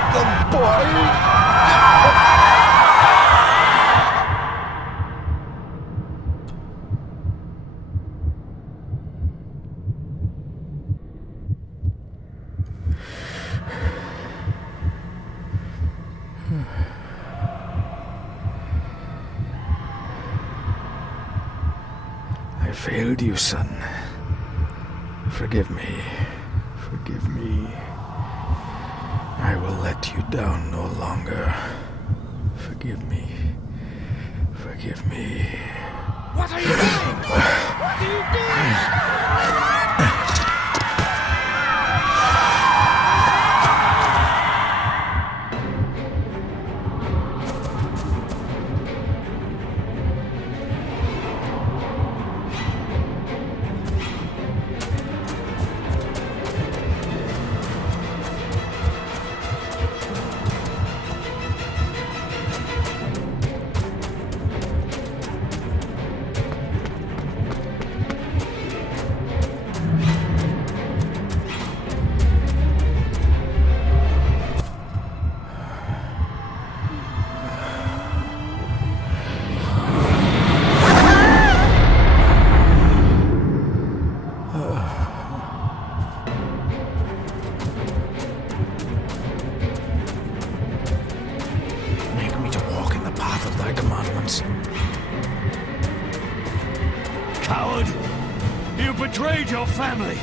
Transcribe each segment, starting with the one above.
got them, boy! I failed you, son. Forgive me. Forgive me. I will let you down no longer. Forgive me. Forgive me. What are you doing? What are you doing? Make me to walk in the path of thy commandments. Coward! You betrayed your family!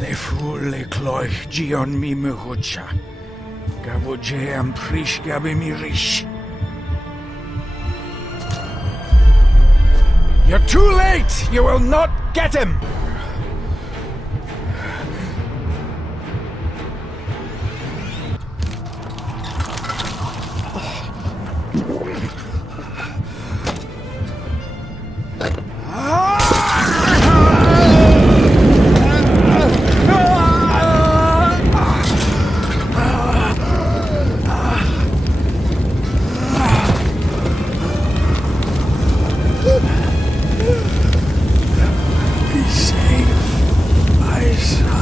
Le fur le cloich gion mi mehucha. Gaboje am prish gabe mi rish. You're too late! You will not get him! Be safe, my son.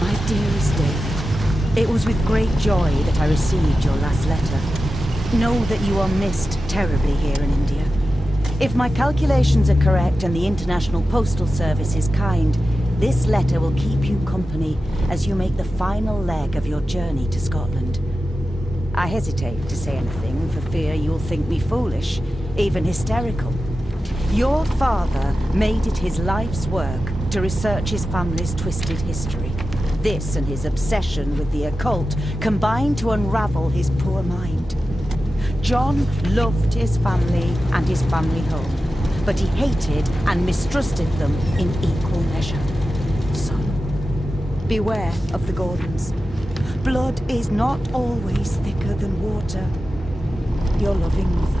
My dearest David, it was with great joy that I received your last letter. Know that you are missed terribly here in India. If my calculations are correct and the International Postal Service is kind, this letter will keep you company as you make the final leg of your journey to Scotland. I hesitate to say anything for fear you'll think me foolish, even hysterical. Your father made it his life's work to research his family's twisted history. This and his obsession with the occult combined to unravel his poor mind. John loved his family and his family home, but he hated and mistrusted them in equal measure. So, beware of the Gordons. Blood is not always thicker than water. Your loving mother.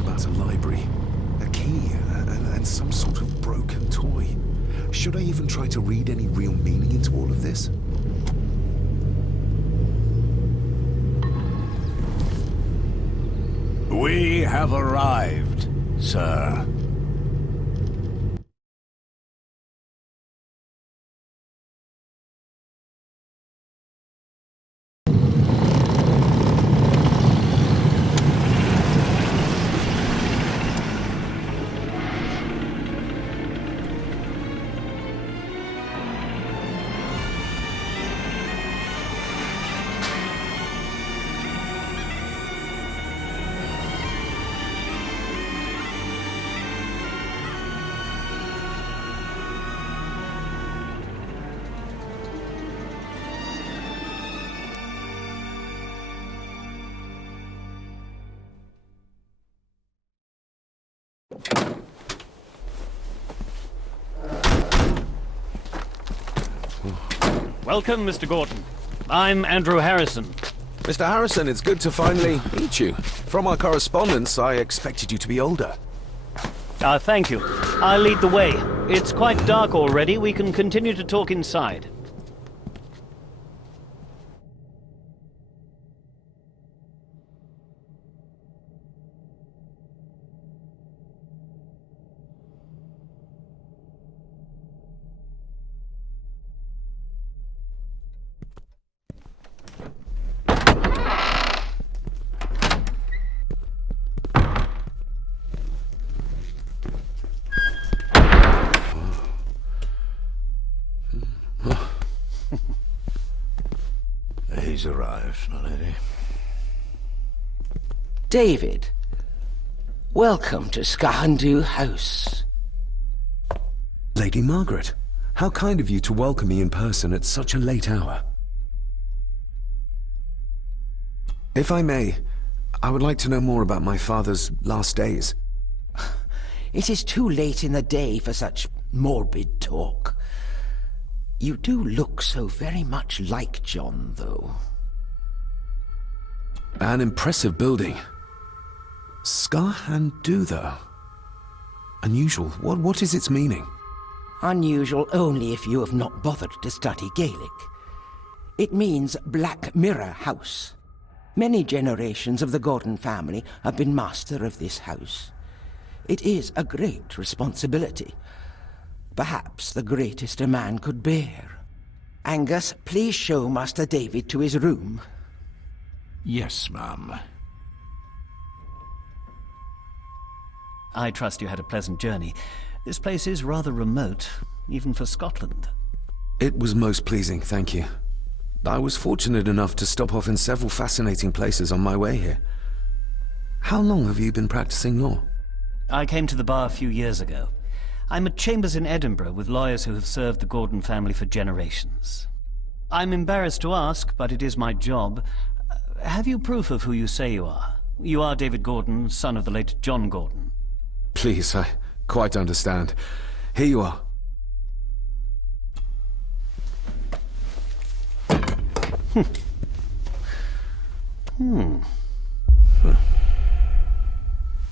About a library, a key, and some sort of broken toy. Should I even try to read any real meaning into all of this? We have arrived, sir. Welcome, Mr. Gordon. I'm Andrew Harrison. Mr. Harrison, it's good to finally meet you. From our correspondence, I expected you to be older. Thank you. I'll lead the way. It's quite dark already. We can continue to talk inside. He's arrived, my lady. David, welcome to Skahandu House. Lady Margaret, how kind of you to welcome me in person at such a late hour. If I may, I would like to know more about my father's last days. It is too late in the day for such morbid talk. You do look so very much like John, though. An impressive building. Skahandu, though. Unusual. What is its meaning? Unusual only if you have not bothered to study Gaelic. It means Black Mirror House. Many generations of the Gordon family have been master of this house. It is a great responsibility. Perhaps the greatest a man could bear. Angus, please show Master David to his room. Yes, ma'am. I trust you had a pleasant journey. This place is rather remote, even for Scotland. It was most pleasing, thank you. I was fortunate enough to stop off in several fascinating places on my way here. How long have you been practicing law? I came to the bar a few years ago. I'm at Chambers in Edinburgh with lawyers who have served the Gordon family for generations. I'm embarrassed to ask, but it is my job. Have you proof of who you say you are? You are David Gordon, son of the late John Gordon. Please, I quite understand. Here you are.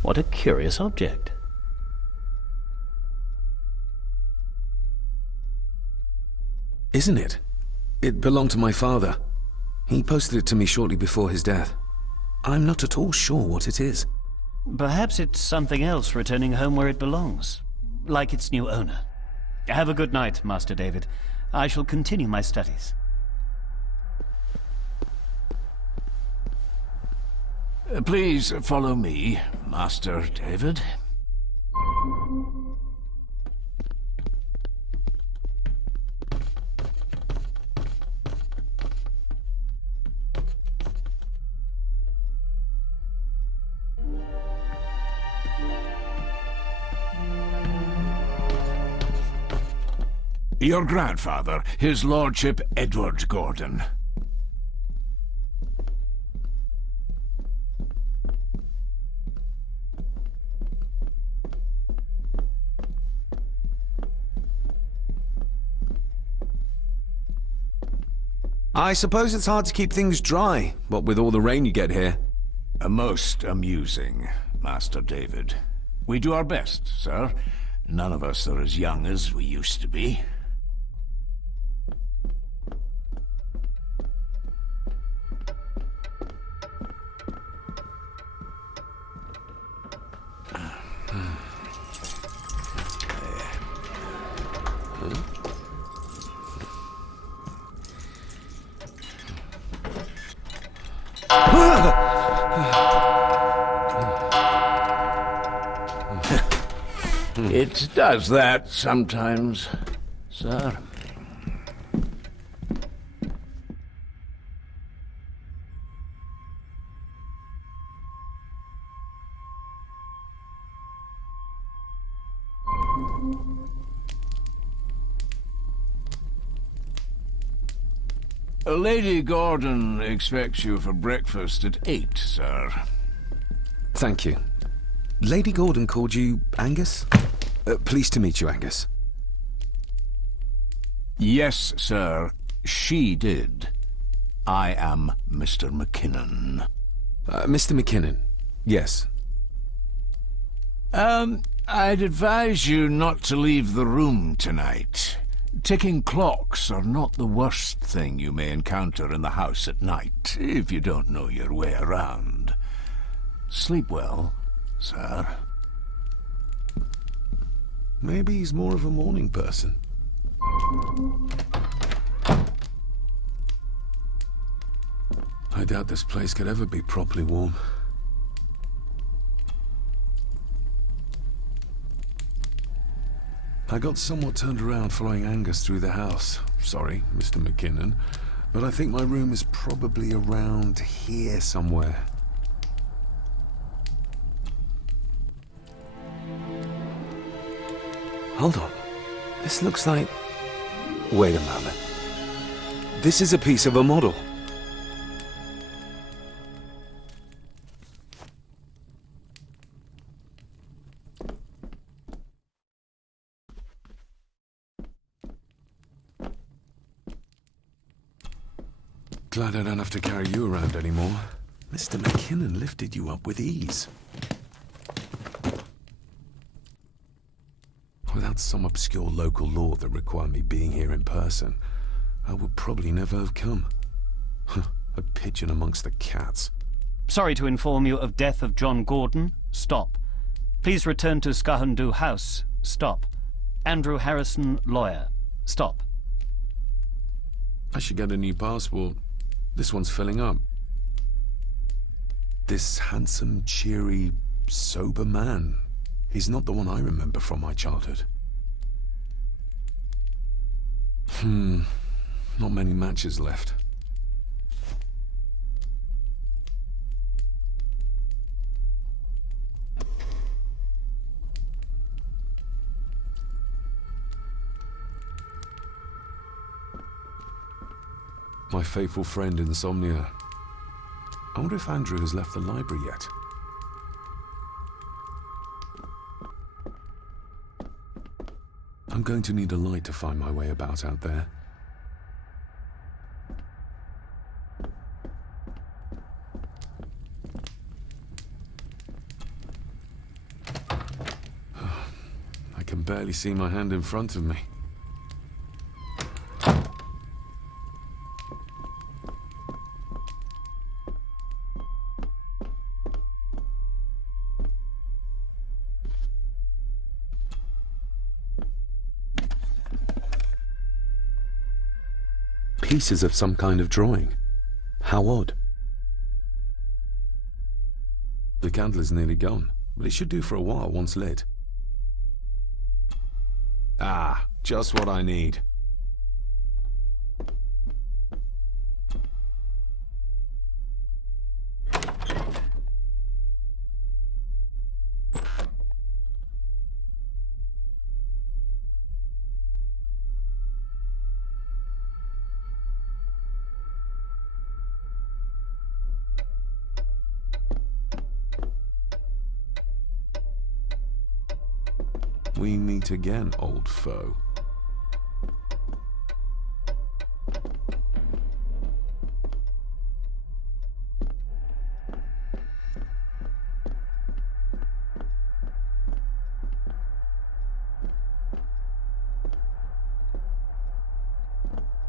What a curious object. Isn't it? It belonged to my father. He posted it to me shortly before his death. I'm not at all sure what it is. Perhaps it's something else returning home where it belongs, like its new owner. Have a good night, Master David. I shall continue my studies. Please follow me, Master David. Your grandfather, His Lordship Edward Gordon. I suppose it's hard to keep things dry, what with all the rain you get here. Most amusing, Master David. We do our best, sir. None of us are as young as we used to be. It does that sometimes, sir. Lady Gordon expects you for breakfast at 8, sir. Thank you. Lady Gordon called you Angus? Pleased to meet you, Angus. Yes, sir. She did. I am Mr. McKinnon. Mr. McKinnon. Yes. I'd advise you not to leave the room tonight. Ticking clocks are not the worst thing you may encounter in the house at night, if you don't know your way around. Sleep well, sir. Maybe he's more of a morning person. I doubt this place could ever be properly warm. I got somewhat turned around following Angus through the house. Sorry, Mr. McKinnon, but I think my room is probably around here somewhere. Hold on. This looks like... Wait a moment. This is a piece of a model. Glad I don't have to carry you around anymore. Mr. McKinnon lifted you up with ease. Without some obscure local law that required me being here in person, I would probably never have come. A pigeon amongst the cats. Sorry to inform you of death of John Gordon. Stop. Please return to Skahandu House. Stop. Andrew Harrison, lawyer. Stop. I should get a new passport. This one's filling up. This handsome, cheery, sober man. He's not the one I remember from my childhood. Not many matches left. My faithful friend Insomnia. I wonder if Andrew has left the library yet. I'm going to need a light to find my way about out there. I can barely see my hand in front of me. Pieces of some kind of drawing. How odd. The candle is nearly gone, but it should do for a while once lit. Ah, just what I need. We meet again, old foe.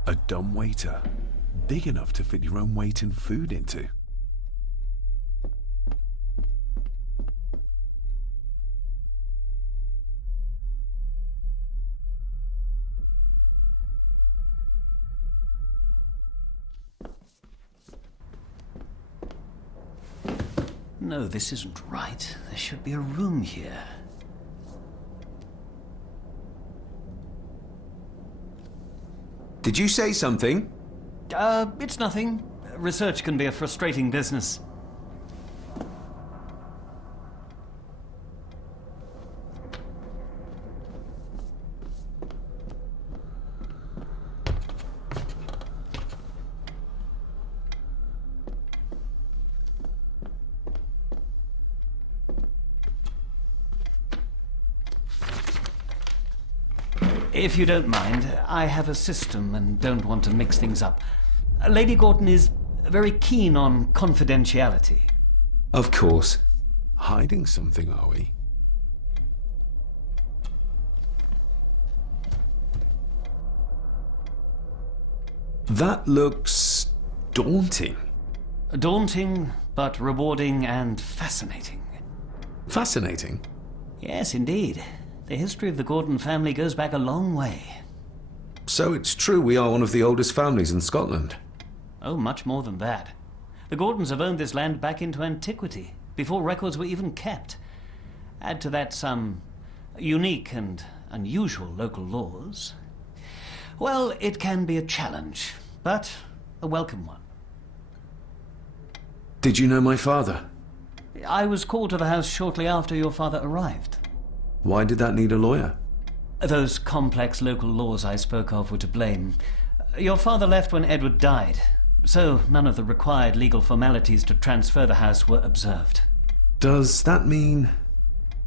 A dumb waiter. Big enough to fit your own weight and food into. No, this isn't right. There should be a room here. Did you say something? It's nothing. Research can be a frustrating business. If you don't mind, I have a system and don't want to mix things up. Lady Gordon is very keen on confidentiality. Of course. Hiding something, are we? That looks daunting. Daunting, but rewarding and fascinating. Fascinating? Yes, indeed. The history of the Gordon family goes back a long way. So it's true we are one of the oldest families in Scotland. Oh, much more than that. The Gordons have owned this land back into antiquity, before records were even kept. Add to that some unique and unusual local laws. Well, it can be a challenge, but a welcome one. Did you know my father? I was called to the house shortly after your father arrived. Why did that need a lawyer? Those complex local laws I spoke of were to blame. Your father left when Edward died, so none of the required legal formalities to transfer the house were observed. Does that mean...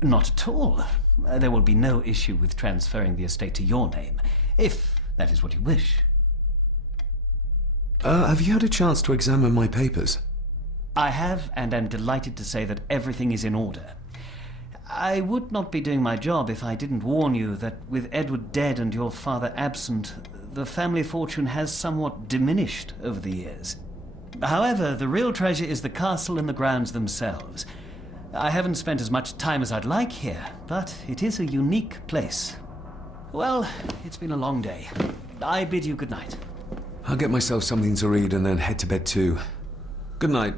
Not at all. There will be no issue with transferring the estate to your name, if that is what you wish. Have you had a chance to examine my papers? I have, and am delighted to say that everything is in order. I would not be doing my job if I didn't warn you that with Edward dead and your father absent, the family fortune has somewhat diminished over the years. However, the real treasure is the castle and the grounds themselves. I haven't spent as much time as I'd like here, but it is a unique place. Well, it's been a long day. I bid you good night. I'll get myself something to read and then head to bed too. Good night.